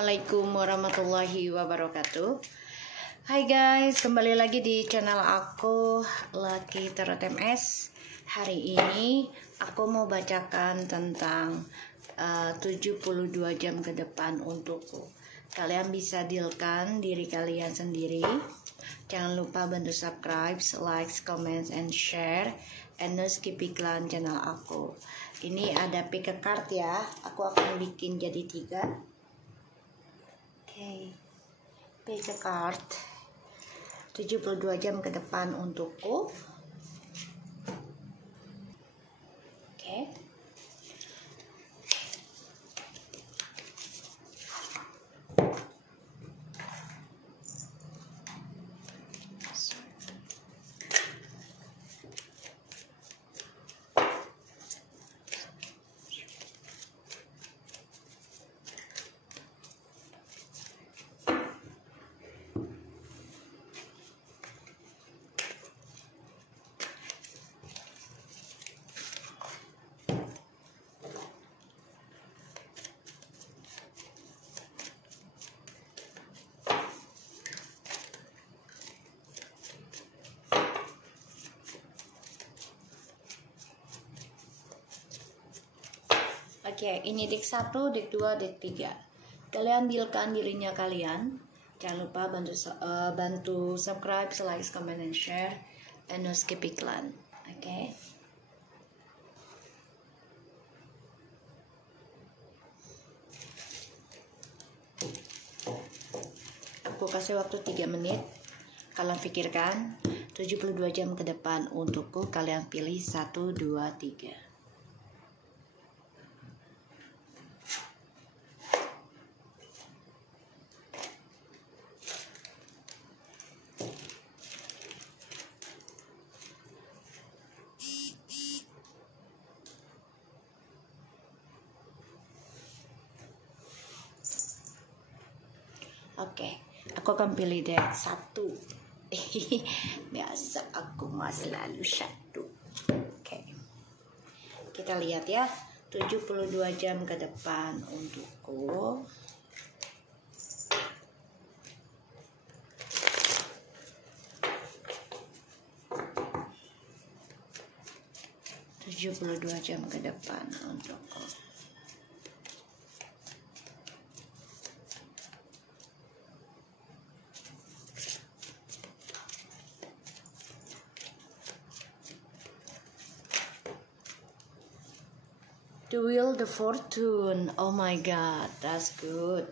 Assalamualaikum warahmatullahi wabarakatuh. Hai guys, kembali lagi di channel aku Lucky Tarot MS. Hari ini aku mau bacakan tentang 72 jam ke depan untukku. Kalian bisa dealkan diri kalian sendiri. Jangan lupa bantu subscribe, like, comment, and share. And no skip iklan channel aku. Ini ada pick a card ya. Aku akan bikin jadi 3. Pick a card 72 jam ke depan untukku. Oke. Oke, ini deck 1, deck 2, deck 3. Kalian dealkan dirinya kalian. Jangan lupa bantu subscribe, like, comment, and share. And no skip iklan. Oke. Aku kasih waktu 3 menit. Kalian pikirkan 72 jam ke depan untukku. Kalian pilih 1, 2, 3. Oke, aku akan pilih deck 1. Biasa aku mah selalu 1. Oke. Kita lihat ya, 72 jam ke depan untukku. Jam ke depan untukku. The Wheel of Fortune. Oh my god, that's good.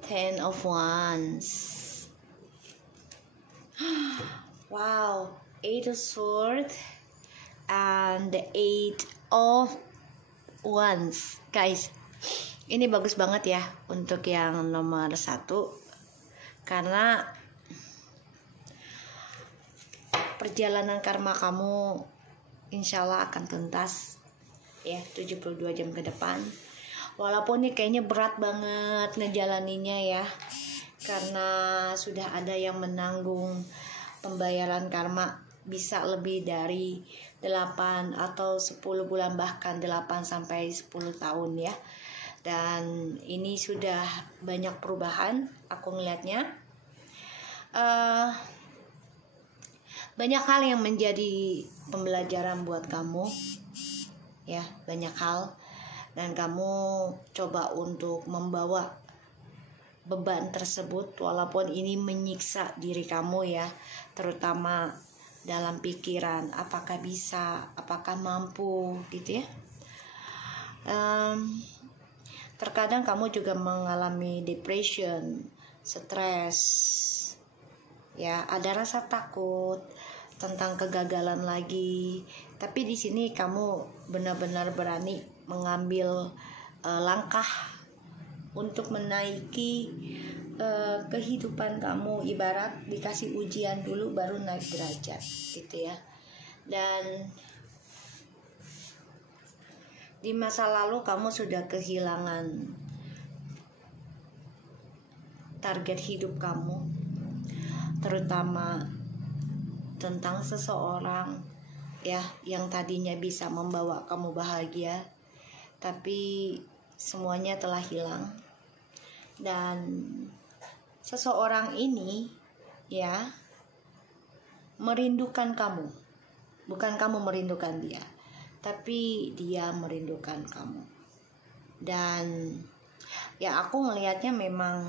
Ten of Wands. Wow, 8 of Swords and the 8 of Wands. Guys, ini bagus banget ya untuk yang nomor 1, karena perjalanan karma kamu insya Allah akan tuntas ya 72 jam ke depan. Walaupun ini kayaknya berat banget ngejalaninnya ya, karena sudah ada yang menanggung pembayaran karma bisa lebih dari 8 atau 10 bulan, bahkan 8 sampai 10 tahun ya. Dan ini sudah banyak perubahan aku ngelihatnya. Banyak hal yang menjadi pembelajaran buat kamu ya, banyak hal, dan kamu coba untuk membawa beban tersebut walaupun ini menyiksa diri kamu ya, terutama dalam pikiran, apakah bisa, apakah mampu gitu ya. Terkadang kamu juga mengalami depression, stres, ya, ada rasa takut tentang kegagalan lagi. Tapi di sini kamu benar-benar berani mengambil langkah untuk menaiki kehidupan kamu. Ibarat dikasih ujian dulu baru naik derajat, gitu ya. Dan di masa lalu kamu sudah kehilangan target hidup kamu, terutama tentang seseorang ya yang tadinya bisa membawa kamu bahagia, tapi semuanya telah hilang. Dan seseorang ini ya merindukan kamu, bukan kamu merindukan dia, tapi dia merindukan kamu. Dan ya aku ngelihatnya memang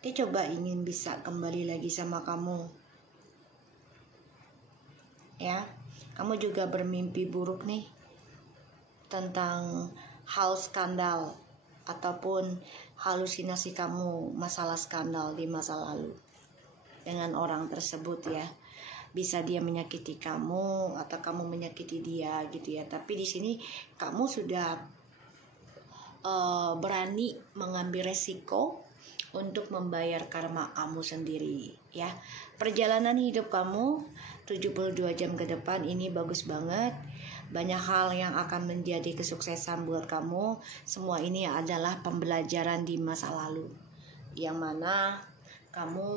dia coba ingin bisa kembali lagi sama kamu. Ya, kamu juga bermimpi buruk nih tentang hal skandal ataupun halusinasi kamu masalah skandal di masa lalu dengan orang tersebut ya. Bisa dia menyakiti kamu atau kamu menyakiti dia gitu ya. Tapi di sini kamu sudah berani mengambil resiko untuk membayar karma kamu sendiri ya. Perjalanan hidup kamu 72 jam ke depan ini bagus banget. Banyak hal yang akan menjadi kesuksesan buat kamu. Semua ini adalah pembelajaran di masa lalu, yang mana kamu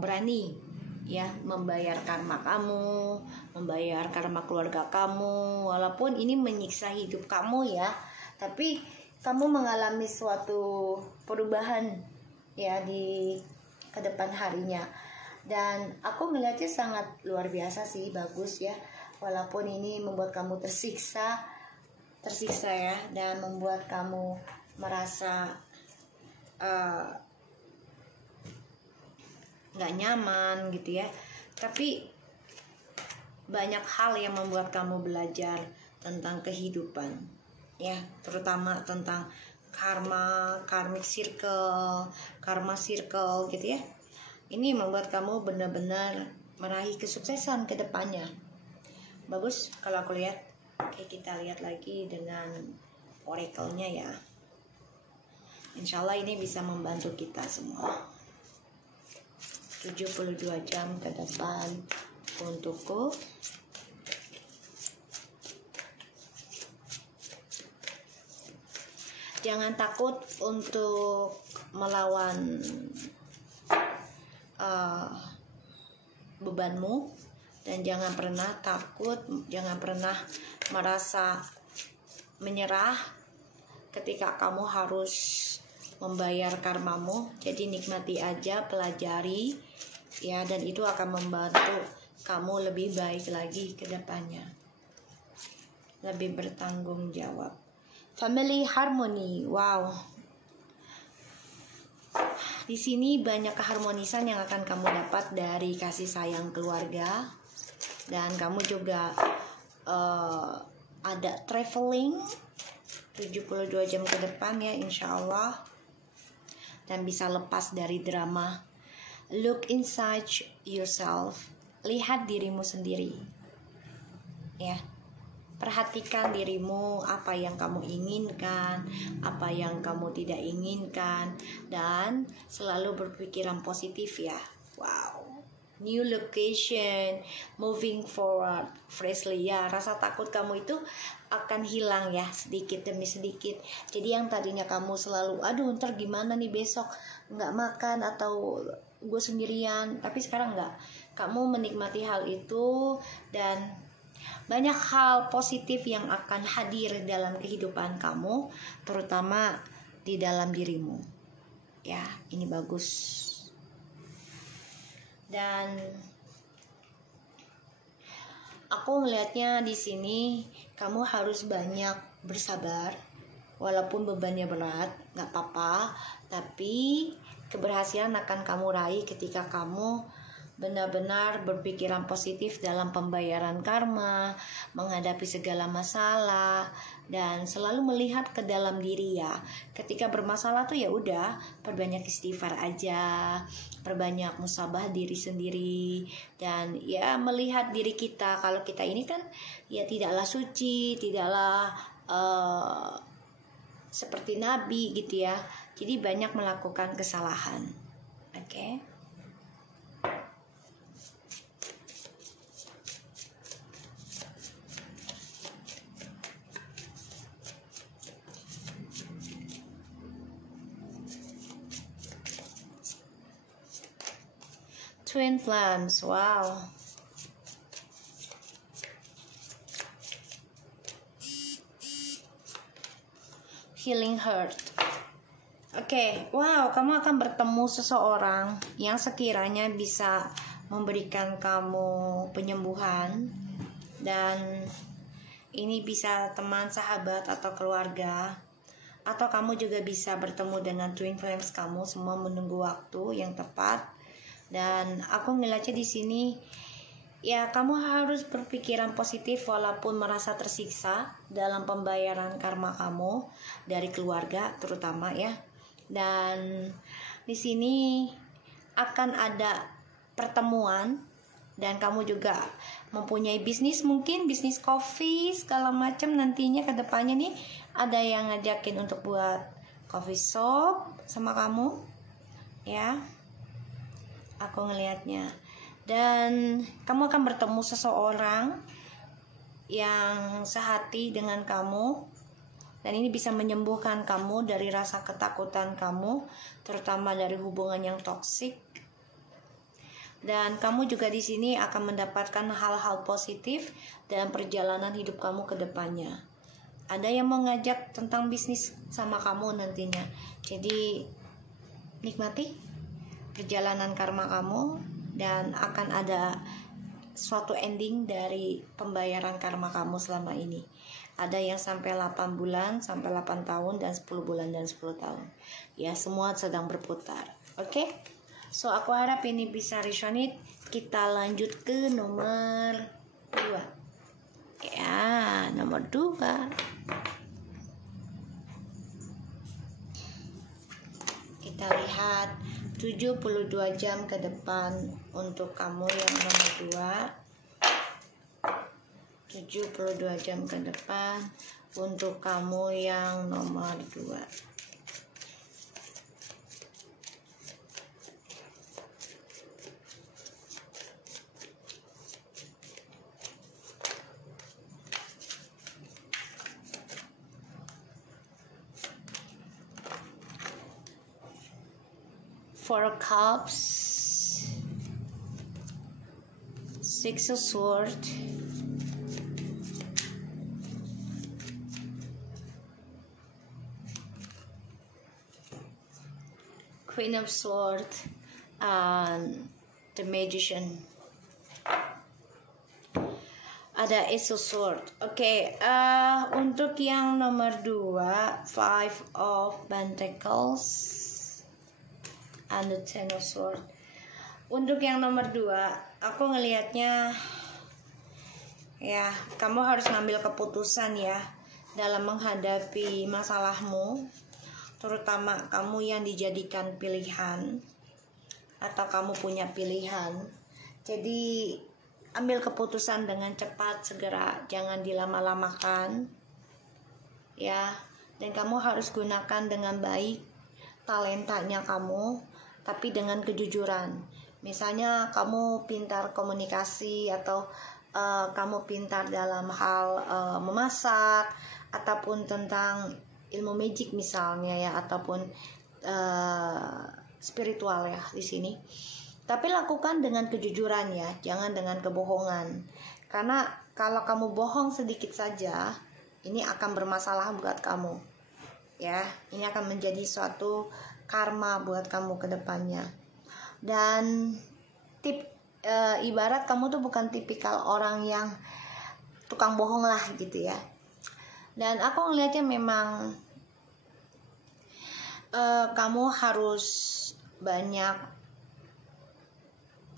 berani ya membayar karma kamu, membayar karma keluarga kamu. Walaupun ini menyiksa hidup kamu ya, tapi kamu mengalami suatu perubahan ya di kedepan harinya. Dan aku melihatnya sangat luar biasa sih, bagus ya. Walaupun ini membuat kamu tersiksa ya, dan membuat kamu merasa nggak nyaman gitu ya, tapi banyak hal yang membuat kamu belajar tentang kehidupan ya, terutama tentang karmic circle, karma circle gitu ya. Ini membuat kamu benar-benar meraih kesuksesan ke depannya. Bagus kalau aku lihat. Oke, kita lihat lagi dengan oracle-nya ya. Insya Allah ini bisa membantu kita semua. 72 jam ke depan untukku. Jangan takut untuk melawan bebanmu, dan jangan pernah takut, jangan pernah merasa menyerah ketika kamu harus membayar karmamu. Jadi nikmati aja, pelajari ya, dan itu akan membantu kamu lebih baik lagi ke depannya, lebih bertanggung jawab. Family harmony, wow. Di sini banyak keharmonisan yang akan kamu dapat dari kasih sayang keluarga, dan kamu juga ada traveling 72 jam ke depan ya, insya Allah, dan bisa lepas dari drama. Look inside yourself, lihat dirimu sendiri ya. Perhatikan dirimu, apa yang kamu inginkan, apa yang kamu tidak inginkan, dan selalu berpikiran positif ya. Wow, new location, moving forward freshly ya. Rasa takut kamu itu akan hilang ya, sedikit demi sedikit. Jadi yang tadinya kamu selalu, aduh ntar gimana nih besok, nggak makan atau gue sendirian, tapi sekarang nggak. Kamu menikmati hal itu, dan banyak hal positif yang akan hadir dalam kehidupan kamu, terutama di dalam dirimu. Ya, ini bagus. Dan aku melihatnya di sini kamu harus banyak bersabar. Walaupun bebannya berat, gak apa-apa, tapi keberhasilan akan kamu raih ketika kamu benar-benar berpikiran positif dalam pembayaran karma, menghadapi segala masalah, dan selalu melihat ke dalam diri ya. Ketika bermasalah tuh ya udah, perbanyak istighfar aja, perbanyak musabah diri sendiri, dan ya melihat diri kita kalau kita ini kan ya tidaklah suci, tidaklah seperti nabi gitu ya. Jadi banyak melakukan kesalahan. Oke. Twin Flames. Wow. Healing Heart. Oke, wow, kamu akan bertemu seseorang yang sekiranya bisa memberikan kamu penyembuhan, dan ini bisa teman, sahabat, atau keluarga, atau kamu juga bisa bertemu dengan Twin Flames kamu. Semua menunggu waktu yang tepat. Dan aku ngeliatnya di sini, ya kamu harus berpikiran positif walaupun merasa tersiksa dalam pembayaran karma kamu dari keluarga terutama ya. Dan di sini akan ada pertemuan, dan kamu juga mempunyai bisnis, mungkin bisnis coffee segala macam nantinya ke depannya nih. Ada yang ngajakin untuk buat coffee shop sama kamu ya, aku ngelihatnya. Dan kamu akan bertemu seseorang yang sehati dengan kamu, dan ini bisa menyembuhkan kamu dari rasa ketakutan kamu, terutama dari hubungan yang toksik. Dan kamu juga di sini akan mendapatkan hal-hal positif dalam perjalanan hidup kamu ke depannya. Ada yang mau ngajak tentang bisnis sama kamu nantinya. Jadi nikmati perjalanan karma kamu, dan akan ada suatu ending dari pembayaran karma kamu selama ini. Ada yang sampai 8 bulan, sampai 8 tahun, dan 10 bulan, dan 10 tahun. Ya, semua sedang berputar. Oke? So, aku harap ini bisa resonate. Kita lanjut ke nomor 2. Ya, nomor 2. Kita lihat 72 jam ke depan untuk kamu yang nomor 2. 72 jam ke depan untuk kamu yang nomor 2. Four of Cups, Six of Swords, Queen of Swords, and the Magician. Ada Ace of Swords. Oke, untuk yang nomor 2, Five of Pentacles and the Ten of Swords. Untuk yang nomor 2, aku ngelihatnya ya, kamu harus ngambil keputusan ya dalam menghadapi masalahmu, terutama kamu yang dijadikan pilihan atau kamu punya pilihan. Jadi ambil keputusan dengan cepat, segera, jangan dilama-lamakan ya. Dan kamu harus gunakan dengan baik talentanya kamu, tapi dengan kejujuran. Misalnya kamu pintar komunikasi, atau kamu pintar dalam hal memasak, ataupun tentang ilmu magic misalnya ya, ataupun spiritual ya di sini. Tapi lakukan dengan kejujuran ya, jangan dengan kebohongan. Karena kalau kamu bohong sedikit saja, ini akan bermasalah buat kamu. Ya, ini akan menjadi suatu karma buat kamu ke depannya. Dan ibarat kamu tuh bukan tipikal orang yang tukang bohong lah gitu ya. Dan aku ngeliatnya memang kamu harus banyak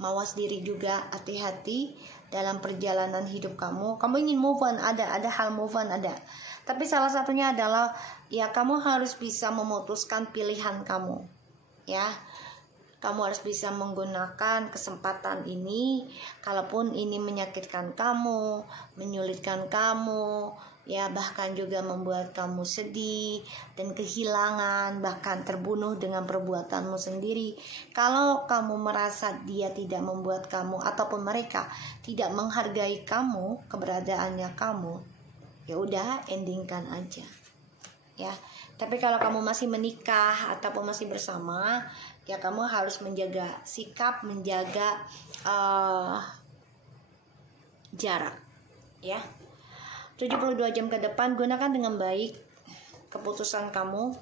mawas diri juga, hati-hati dalam perjalanan hidup kamu. Kamu ingin move on, ada hal move on ada. Tapi salah satunya adalah ya kamu harus bisa memutuskan pilihan kamu. Ya. Kamu harus bisa menggunakan kesempatan ini, kalaupun ini menyakitkan kamu, menyulitkan kamu, ya bahkan juga membuat kamu sedih dan kehilangan, bahkan terbunuh dengan perbuatanmu sendiri. Kalau kamu merasa dia tidak membuat kamu, ataupun mereka tidak menghargai kamu, keberadaannya kamu, ya udah endingkan aja. Ya, tapi kalau kamu masih menikah ataupun masih bersama, ya kamu harus menjaga sikap, menjaga jarak, ya. 72 jam ke depan gunakan dengan baik keputusan kamu,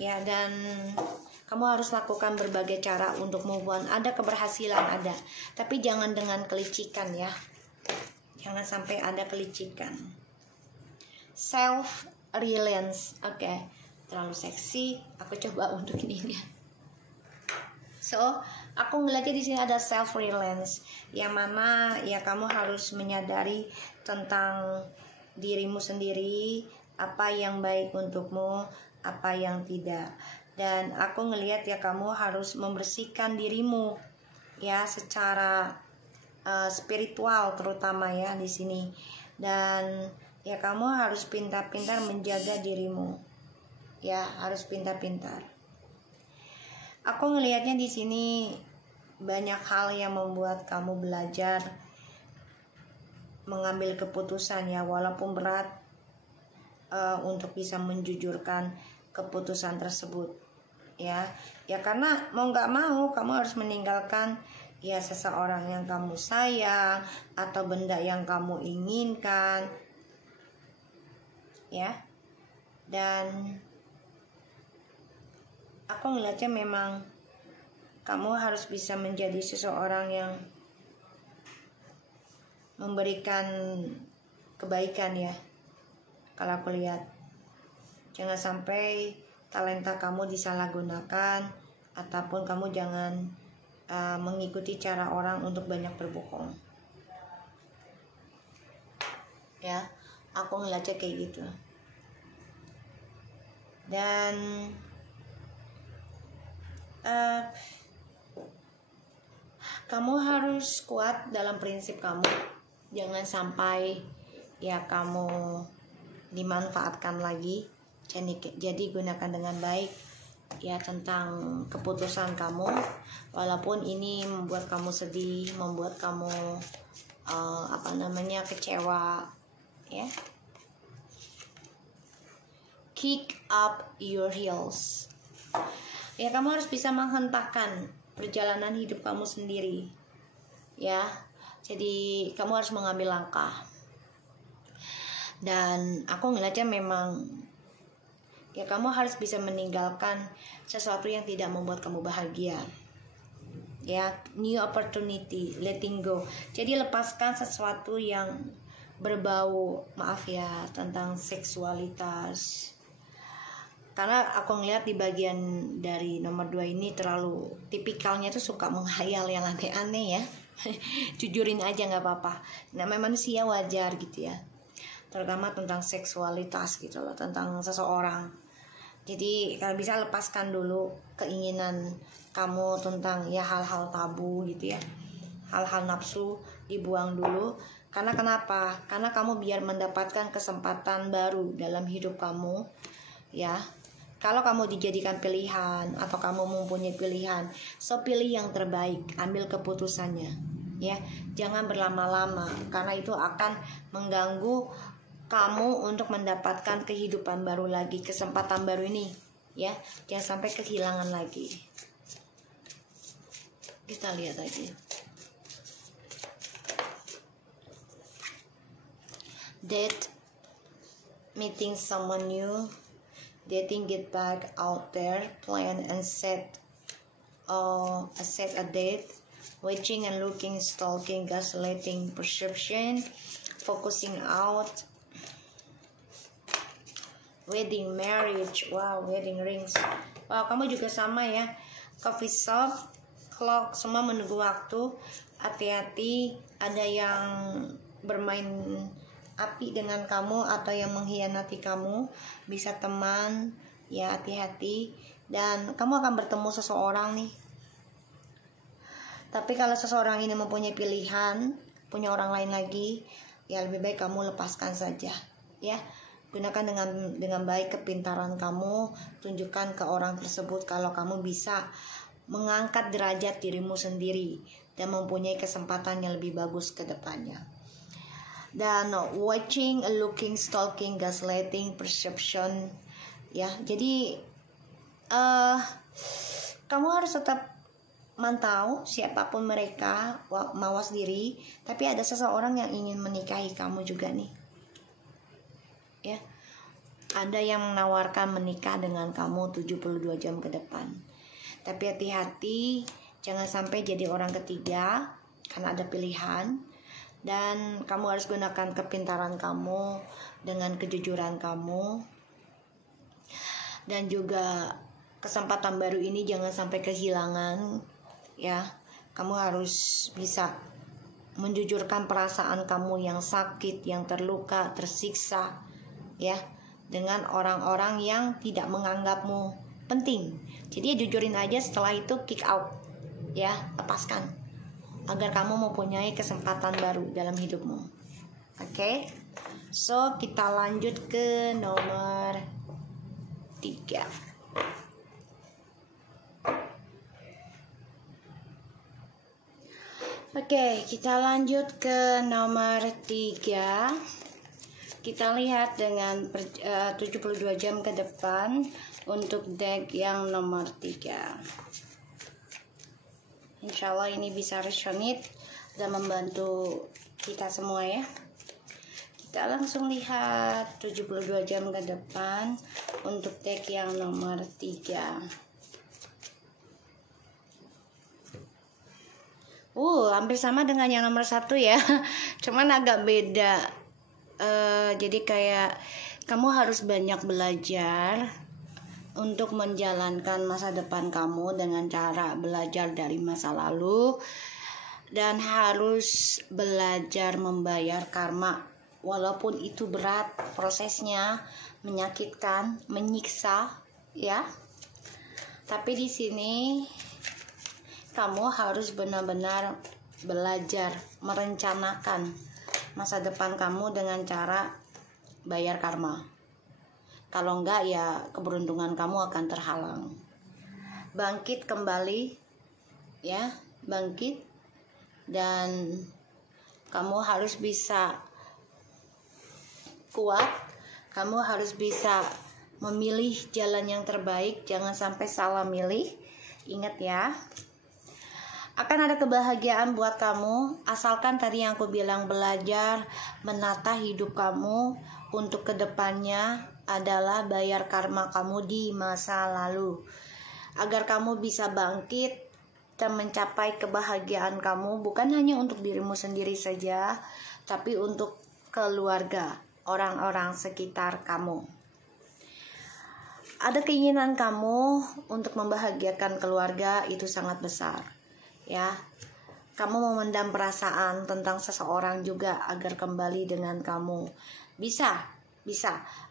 ya, dan kamu harus lakukan berbagai cara untuk move on. Ada keberhasilan, ada, tapi jangan dengan kelicikan, ya. Jangan sampai ada kelicikan. Self reliance, oke, terlalu seksi. Aku coba untuk ini ya. So, aku ngeliatnya di sini ada self reliance, yang mana ya kamu harus menyadari tentang dirimu sendiri, apa yang baik untukmu, apa yang tidak. Dan aku ngeliat ya kamu harus membersihkan dirimu ya secara spiritual terutama ya di sini. Dan ya kamu harus pintar-pintar menjaga dirimu. Ya, harus pintar-pintar. Aku ngelihatnya di sini banyak hal yang membuat kamu belajar mengambil keputusan ya, walaupun berat untuk bisa menjujurkan keputusan tersebut ya. Ya karena mau nggak mau kamu harus meninggalkan ya seseorang yang kamu sayang atau benda yang kamu inginkan ya. Dan aku ngeliatnya memang kamu harus bisa menjadi seseorang yang memberikan kebaikan ya. Kalau aku lihat, jangan sampai talenta kamu disalahgunakan, ataupun kamu jangan mengikuti cara orang untuk banyak berbohong. Ya, aku ngeliatnya kayak gitu. Dan kamu harus kuat dalam prinsip kamu. Jangan sampai ya kamu dimanfaatkan lagi. Jadi gunakan dengan baik ya tentang keputusan kamu, walaupun ini membuat kamu sedih, membuat kamu kecewa ya. Kick up your heels. Ya, kamu harus bisa menghentakkan perjalanan hidup kamu sendiri. Ya. Jadi kamu harus mengambil langkah. Dan aku ngeliatnya memang ya kamu harus bisa meninggalkan sesuatu yang tidak membuat kamu bahagia. Ya, new opportunity, letting go. Jadi lepaskan sesuatu yang berbau, maaf ya, tentang seksualitas. Karena aku ngeliat di bagian dari nomor 2 ini terlalu tipikalnya tuh suka menghayal yang aneh-aneh ya. Jujurin aja gak apa-apa. Namanya manusia, wajar gitu ya. Terutama tentang seksualitas gitu loh, tentang seseorang. Jadi kalau bisa lepaskan dulu keinginan kamu tentang ya hal-hal tabu gitu ya. Hal-hal nafsu dibuang dulu. Karena kenapa? Karena kamu biar mendapatkan kesempatan baru dalam hidup kamu ya. Kalau kamu dijadikan pilihan atau kamu mempunyai pilihan, so pilih yang terbaik, ambil keputusannya, ya. Jangan berlama-lama karena itu akan mengganggu kamu untuk mendapatkan kehidupan baru lagi, kesempatan baru ini, ya. Jangan sampai kehilangan lagi. Kita lihat aja. Date, meeting someone new. Dating, get back out there, plan and set a date, watching and looking, stalking, gaslighting, perception, focusing out, wedding, marriage, wow, wedding rings, wow, kamu juga sama ya, coffee shop, clock, semua menunggu waktu, hati-hati, ada yang bermain api dengan kamu atau yang mengkhianati kamu, bisa teman ya, hati-hati. Dan kamu akan bertemu seseorang nih, tapi kalau seseorang ini mempunyai pilihan, punya orang lain lagi, ya lebih baik kamu lepaskan saja ya. Gunakan dengan baik kepintaran kamu, tunjukkan ke orang tersebut kalau kamu bisa mengangkat derajat dirimu sendiri dan mempunyai kesempatan yang lebih bagus ke depannya. Dan watching, looking, stalking, gaslighting, perception ya. Jadi kamu harus tetap mantau siapapun mereka, mawas diri. Tapi ada seseorang yang ingin menikahi kamu juga nih, ya. Ada yang menawarkan menikah dengan kamu 72 jam ke depan. Tapi hati-hati, jangan sampai jadi orang ketiga, karena ada pilihan. Dan kamu harus gunakan kepintaran kamu dengan kejujuran kamu. Dan juga kesempatan baru ini jangan sampai kehilangan, ya. Kamu harus bisa menjujurkan perasaan kamu yang sakit, yang terluka, tersiksa, ya, dengan orang-orang yang tidak menganggapmu penting. Jadi jujurin aja, setelah itu kick out, ya, lepaskan, agar kamu mempunyai kesempatan baru dalam hidupmu. Oke? So, kita lanjut ke nomor 3. Oke, kita lanjut ke nomor 3. Kita lihat dengan 72 jam ke depan untuk deck yang nomor 3. Insya Allah ini bisa resonate dan membantu kita semua, ya. Kita langsung lihat 72 jam ke depan untuk deck yang nomor 3. Hampir sama dengan yang nomor 1 ya. Cuman agak beda. Jadi kayak kamu harus banyak belajar untuk menjalankan masa depan kamu dengan cara belajar dari masa lalu. Dan harus belajar membayar karma. Walaupun itu berat prosesnya, menyakitkan, menyiksa, ya. Tapi di sini kamu harus benar-benar belajar merencanakan masa depan kamu dengan cara bayar karma. Kalau enggak, ya keberuntungan kamu akan terhalang. Bangkit kembali, ya, bangkit. Dan kamu harus bisa kuat. Kamu harus bisa memilih jalan yang terbaik. Jangan sampai salah milih. Ingat, ya. Akan ada kebahagiaan buat kamu, asalkan tadi yang aku bilang, belajar menata hidup kamu untuk kedepannya adalah bayar karma kamu di masa lalu. Agar kamu bisa bangkit dan mencapai kebahagiaan kamu, bukan hanya untuk dirimu sendiri saja, tapi untuk keluarga, orang-orang sekitar kamu. Ada keinginan kamu untuk membahagiakan keluarga, itu sangat besar. Ya, kamu memendam perasaan tentang seseorang juga agar kembali dengan kamu. Bisa.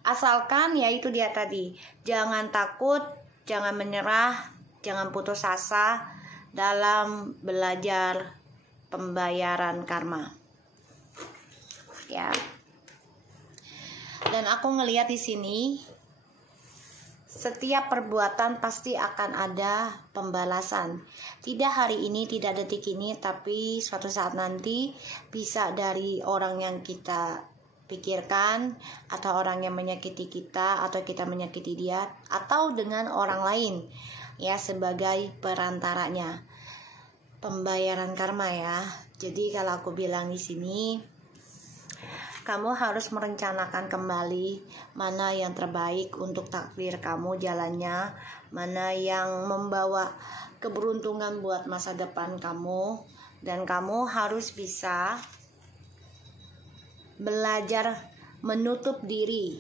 Asalkan ya itu dia tadi. Jangan takut, jangan menyerah, jangan putus asa dalam belajar pembayaran karma. Ya. Dan aku ngelihat di sini, setiap perbuatan pasti akan ada pembalasan. Tidak hari ini, tidak detik ini, tapi suatu saat nanti bisa dari orang yang kita pikirkan, atau orang yang menyakiti kita, atau kita menyakiti dia, atau dengan orang lain, ya, sebagai perantaranya. Pembayaran karma, ya. Jadi kalau aku bilang di sini, kamu harus merencanakan kembali mana yang terbaik untuk takdir kamu jalannya, mana yang membawa keberuntungan buat masa depan kamu, dan kamu harus bisa belajar menutup diri,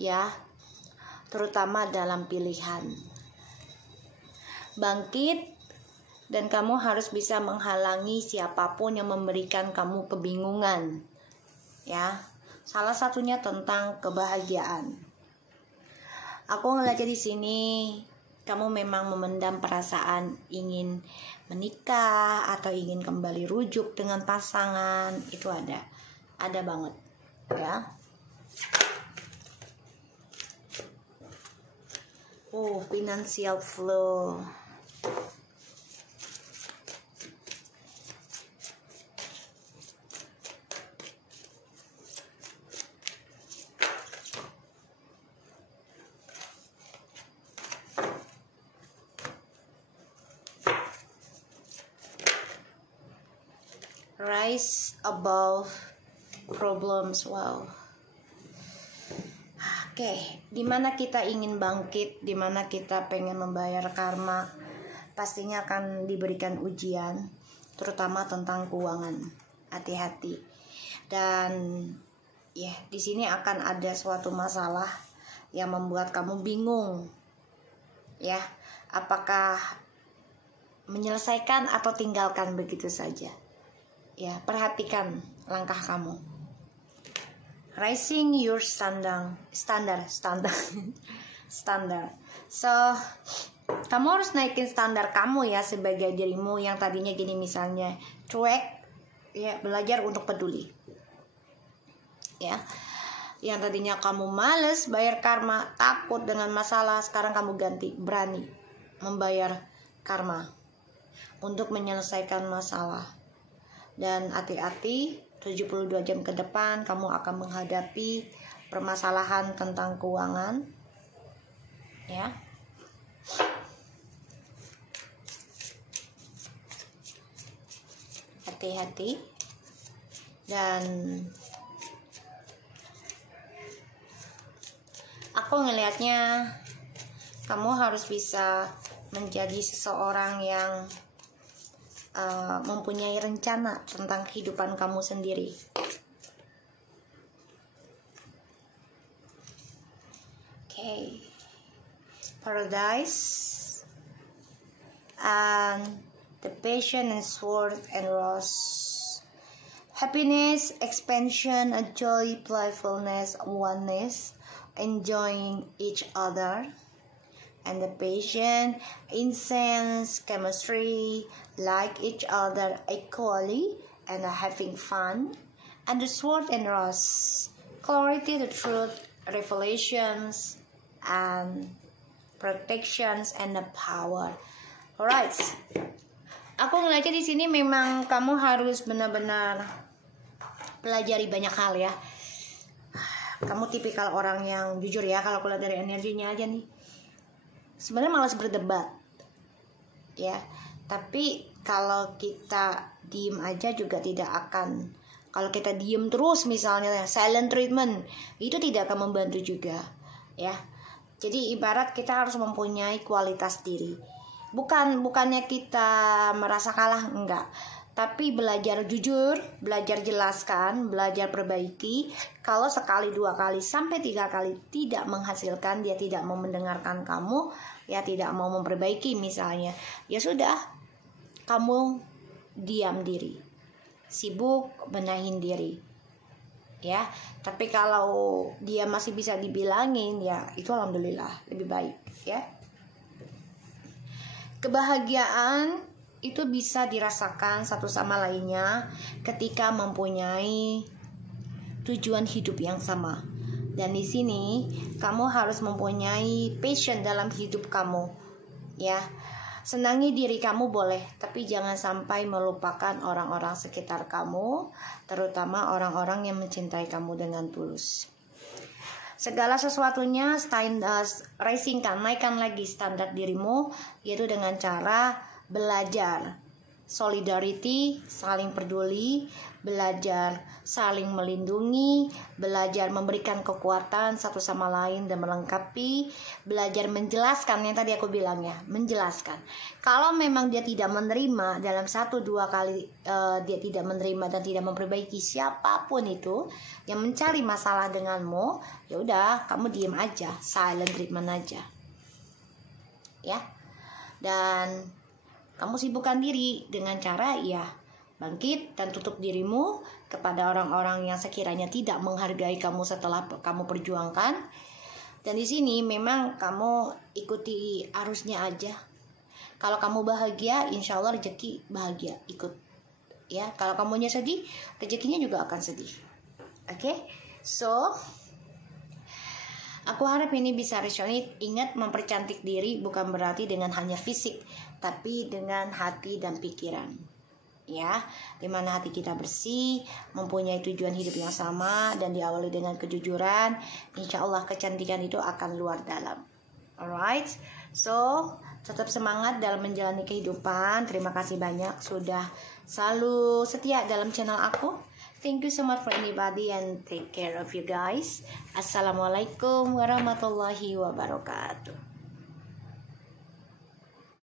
ya, terutama dalam pilihan. Bangkit, dan kamu harus bisa menghalangi siapapun yang memberikan kamu kebingungan. Ya, salah satunya tentang kebahagiaan. Aku ngeliatnya di sini, kamu memang memendam perasaan ingin menikah atau ingin kembali rujuk dengan pasangan, itu ada banget, ya. Financial flow. rise above problems. Wow. Oke, dimana kita ingin bangkit, dimana kita pengen membayar karma, pastinya akan diberikan ujian, terutama tentang keuangan. Hati-hati. Dan ya, di sini akan ada suatu masalah yang membuat kamu bingung. Ya, apakah menyelesaikan atau tinggalkan begitu saja. Ya, perhatikan langkah kamu. Raising your standard. So, kamu harus naikin standar kamu ya sebagai dirimu yang tadinya gini, misalnya cuek, ya, belajar untuk peduli. Ya. Yang tadinya kamu males bayar karma, takut dengan masalah, sekarang kamu ganti berani membayar karma untuk menyelesaikan masalah. Dan hati-hati, 72 jam ke depan kamu akan menghadapi permasalahan tentang keuangan. Ya. Hati-hati. Dan aku ngelihatnya kamu harus bisa menjadi seseorang yang mempunyai rencana tentang kehidupan kamu sendiri. Okay. Paradise and the Passion and Sword and Rose. Happiness, expansion, joy, playfulness, oneness, enjoying each other. And the Passion, incense, chemistry, like each other equally, and having fun. And the Sword and Rose, clarity, the truth, revelations, and protections, and the power. Alright, aku ngeliatnya di sini memang kamu harus benar-benar pelajari banyak hal ya. Kamu tipikal orang yang jujur ya, kalau aku lihat dari energinya aja nih. Sebenarnya malas berdebat, ya. Tapi kalau kita diem aja juga tidak akan. Kalau kita diem terus, misalnya silent treatment, itu tidak akan membantu juga, ya. Jadi ibarat kita harus mempunyai kualitas diri. Bukannya kita merasa kalah, enggak. Tapi belajar jujur, belajar jelaskan, belajar perbaiki. Kalau sekali, 2 kali, sampai 3 kali tidak menghasilkan, dia tidak mau mendengarkan kamu, ya tidak mau memperbaiki misalnya, ya sudah, kamu diam diri, sibuk benahin diri, ya. Tapi kalau dia masih bisa dibilangin, ya itu alhamdulillah lebih baik, ya. Kebahagiaan itu bisa dirasakan satu sama lainnya ketika mempunyai tujuan hidup yang sama. Dan di sini kamu harus mempunyai passion dalam hidup kamu, ya. Senangi diri kamu boleh, tapi jangan sampai melupakan orang-orang sekitar kamu, terutama orang-orang yang mencintai kamu dengan tulus. Segala sesuatunya raisingkan, naikkan lagi standar dirimu, yaitu dengan cara belajar solidarity, saling peduli, belajar saling melindungi, belajar memberikan kekuatan satu sama lain dan melengkapi, belajar menjelaskan yang tadi aku bilang ya, menjelaskan. Kalau memang dia tidak menerima dalam 1-2 kali dia tidak menerima dan tidak memperbaiki, siapapun itu yang mencari masalah denganmu, ya udah kamu diam aja, silent treatment aja, ya. Dan kamu sibukkan diri dengan cara ya bangkit dan tutup dirimu kepada orang-orang yang sekiranya tidak menghargai kamu setelah kamu perjuangkan. Dan di sini memang kamu ikuti arusnya aja. Kalau kamu bahagia, insya Allah rezeki bahagia ikut. Ya, kalau kamunya sedih, rezekinya juga akan sedih. Oke, so aku harap ini bisa resonate. Ingat, mempercantik diri bukan berarti dengan hanya fisik, tapi dengan hati dan pikiran, ya, dimana hati kita bersih, mempunyai tujuan hidup yang sama, dan diawali dengan kejujuran. Insya Allah kecantikan itu akan luar dalam. Alright, so tetap semangat dalam menjalani kehidupan. Terima kasih banyak sudah selalu setia dalam channel aku. Thank you so much for anybody and take care of you guys. Assalamualaikum warahmatullahi wabarakatuh.